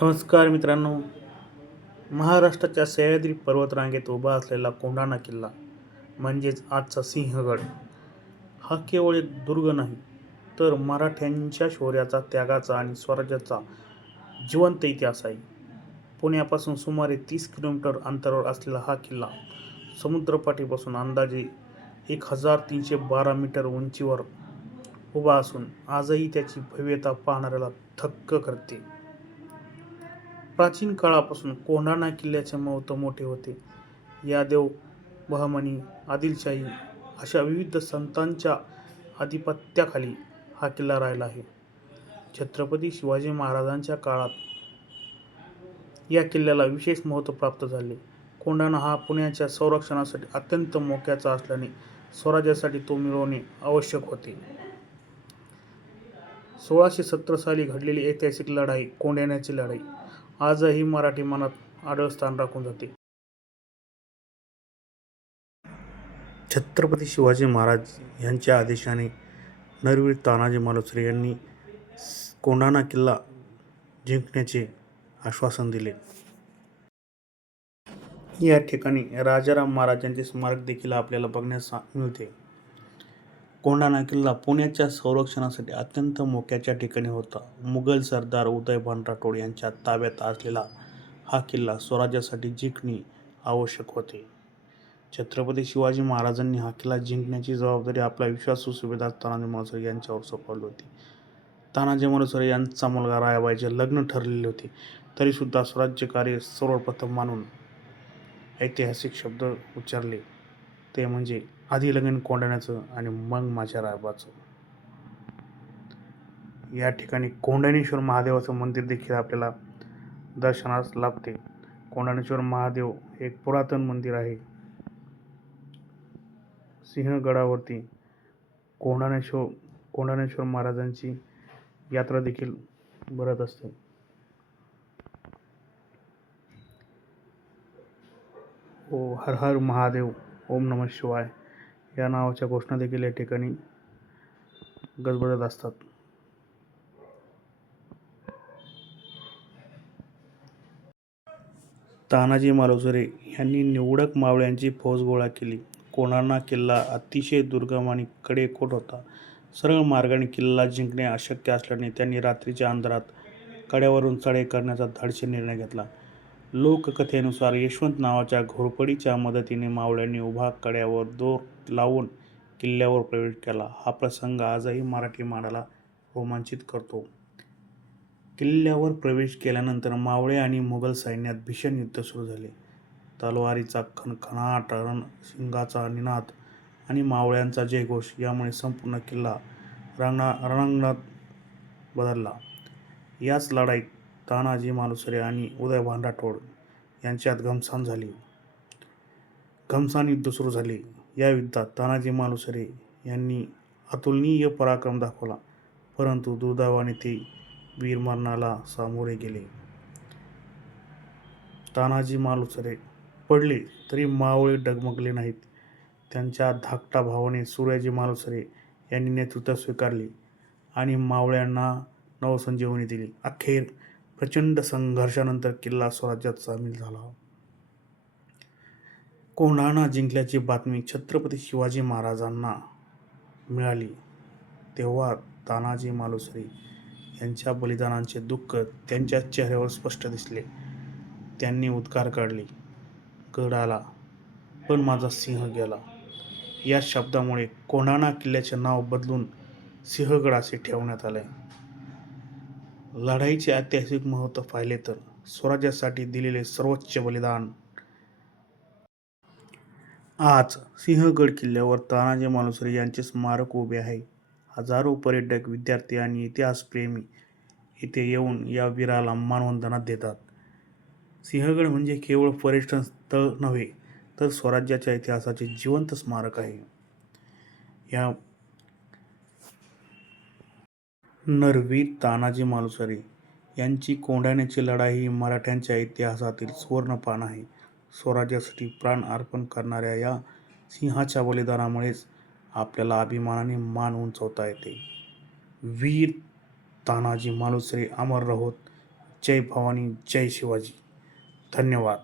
नमस्कार मित्रांनो. महाराष्ट्राच्या सह्याद्री पर्वतरांगेत उभा असलेला कोंढाणा किल्ला म्हणजेच आजचा सिंहगड हा केवळ एक दुर्ग नाही तर मराठ्यांच्या शौर्याचा त्यागाचा आणि स्वराज्याचा जिवंत इतिहास आहे. पुण्यापासून सुमारे तीस किलोमीटर अंतरावर असलेला हा किल्ला समुद्रपाठीपासून अंदाजे एक हजार तीनशे बारा मीटर उंचीवर उभा असून आजही त्याची भव्यता पाहणाऱ्याला थक्क करते. प्राचीन काळापासून कोंढाणा किल्ल्याचे महत्त्व मोठे होते. यादव बहमनी आदिलशाही अशा विविध संतांच्या आधिपत्याखाली हा किल्ला राहिला आहे. छत्रपती शिवाजी महाराजांच्या काळात या किल्ल्याला विशेष महत्त्व प्राप्त झाले. कोंढाणा हा पुण्याच्या संरक्षणासाठी अत्यंत मोक्याचा असल्याने स्वराज्यासाठी तो मिळवणे आवश्यक होते. सोळाशे सत्तर साली घडलेली ऐतिहासिक लढाई कोंढाण्याची लढाई आजही मराठी मनात आढळ स्थान राखून जाते. छत्रपती शिवाजी महाराज यांच्या आदेशाने नरवीर तानाजी मालुसरे यांनी कोंढाणा किल्ला जिंकण्याचे आश्वासन दिले. या ठिकाणी राजाराम महाराजांचे स्मारक देखील आपल्याला बघण्यास मिळते. कोंढाणा किल्ला पुण्याच्या संरक्षणासाठी अत्यंत मोक्याच्या ठिकाणी होता. मुघल सरदार उदयभान राठोड यांच्या ताब्यात असलेला हा किल्ला स्वराज्यासाठी जिंकणे आवश्यक होते. छत्रपती शिवाजी महाराजांनी हा किल्ला जिंकण्याची जबाबदारी आपला विश्वासू सुभेदार तानाजी मालुसरे यांच्यावर सोपवली होती. तानाजी मालुसरे यांचा मुलगा रायाबाईचे लग्न ठरलेले होते. तरीसुद्धा स्वराज्य कार्य सर्वप्रथम मानून ऐतिहासिक शब्द उच्चारले. ते म्हणजे आधी लगीन कोंडण्याचं आणि मग माझ्या राबाचं. या ठिकाणी कोंडणेश्वर महादेवाचं मंदिर देखील आपल्याला दर्शनास लाभते. कोंढाणेश्वर महादेव हे एक पुरातन मंदिर आहे. सिंहगडावरती कोंढाणेश्वर कोंढाणेश्वर महाराजांची यात्रा देखील भरत असते. ओ हर हर महादेव ओम नमः शिवाय. या नावाच्या घोषणा देखील या ठिकाणी गजबजत असतात. तानाजी मालुसरे यांनी निवडक मावळ्यांची फौज गोळा केली. कोणार्ना किल्ला अतिशय दुर्गम आणि कडेकोट होता. सरळ मार्गाने किल्ला जिंकणे अशक्य असल्याने त्यांनी रात्रीच्या अंधारात कड्यावरून चढाई करण्याचा धाडशी निर्णय घेतला. लोककथेनुसार यशवंत नावाच्या घोरपडीच्या मदतीने मावळ्यांनी उभा कड्यावर दोर लावून किल्ल्यावर प्रवेश केला. हा प्रसंग आजही मराठी माडाला रोमांचित करतो. किल्ल्यावर प्रवेश केल्यानंतर मावळे आणि मुघल सैन्यात भीषण युद्ध सुरू झाले. तलवारीचा खणखणाट रण सिंगाचा निनाद आणि मावळ्यांचा जयघोष यामुळे संपूर्ण किल्ला रंगणा रणांगणात बदलला. याच लढाईत तानाजी मालुसरे आणि उदयभान राठोड यांच्यात घमसान झाली. घमसान युद्ध सुरू झाले. या युद्धात तानाजी मालुसरे यांनी अतुलनीय पराक्रम दाखवला परंतु दुर्दैवाने ते वीरमरणाला सामोरे गेले. तानाजी मालुसरे पडले तरी मावळे डगमगले नाहीत. त्यांच्या धाकटा भावाने सूर्याजी मालुसरे यांनी नेतृत्व स्वीकारले आणि मावळ्यांना नवसंजीवनी दिली. अखेर प्रचंड संघर्षानंतर किल्ला स्वराज्यात सामील झाला. कोंढाणा जिंकल्याची बातमी छत्रपती शिवाजी महाराजांना मिळाली तेव्हा तानाजी मालुसरी यांच्या बलिदानांचे दुःख त्यांच्या चेहऱ्यावर स्पष्ट दिसले. त्यांनी उद्गार काढली गड आला पण माझा सिंह गेला. या शब्दामुळे कोंढाणा किल्ल्याचे नाव बदलून सिंहगड असे ठेवण्यात आले. लढाईचे ऐतिहासिक महत्त्व पाहिले तर स्वराज्यासाठी दिलेले सर्वोच्च बलिदान. आज सिंहगड किल्ल्यावर तानाजी मालुसरे यांचे स्मारक उभे आहे. हजारो पर्यटक विद्यार्थी आणि इतिहासप्रेमी इथे येऊन या वीराला मानवंदना देतात. सिंहगड म्हणजे केवळ पर्यटन स्थळ नव्हे तर स्वराज्याच्या इतिहासाचे जिवंत स्मारक आहे. या नरवीर तानाजी मालुसरे यांची कोंढाण्याची लढाई ही मराठ्यांच्या इतिहासातील सुवर्णपान आहे. स्वराज्यासाठी प्राण अर्पण करणाऱ्या या सिंहाच्या बलिदानामुळेच आपल्याला अभिमानाने मान उंचवता येते. वीर तानाजी मालुसरे अमर रहोत. जय भवानी जय शिवाजी. धन्यवाद.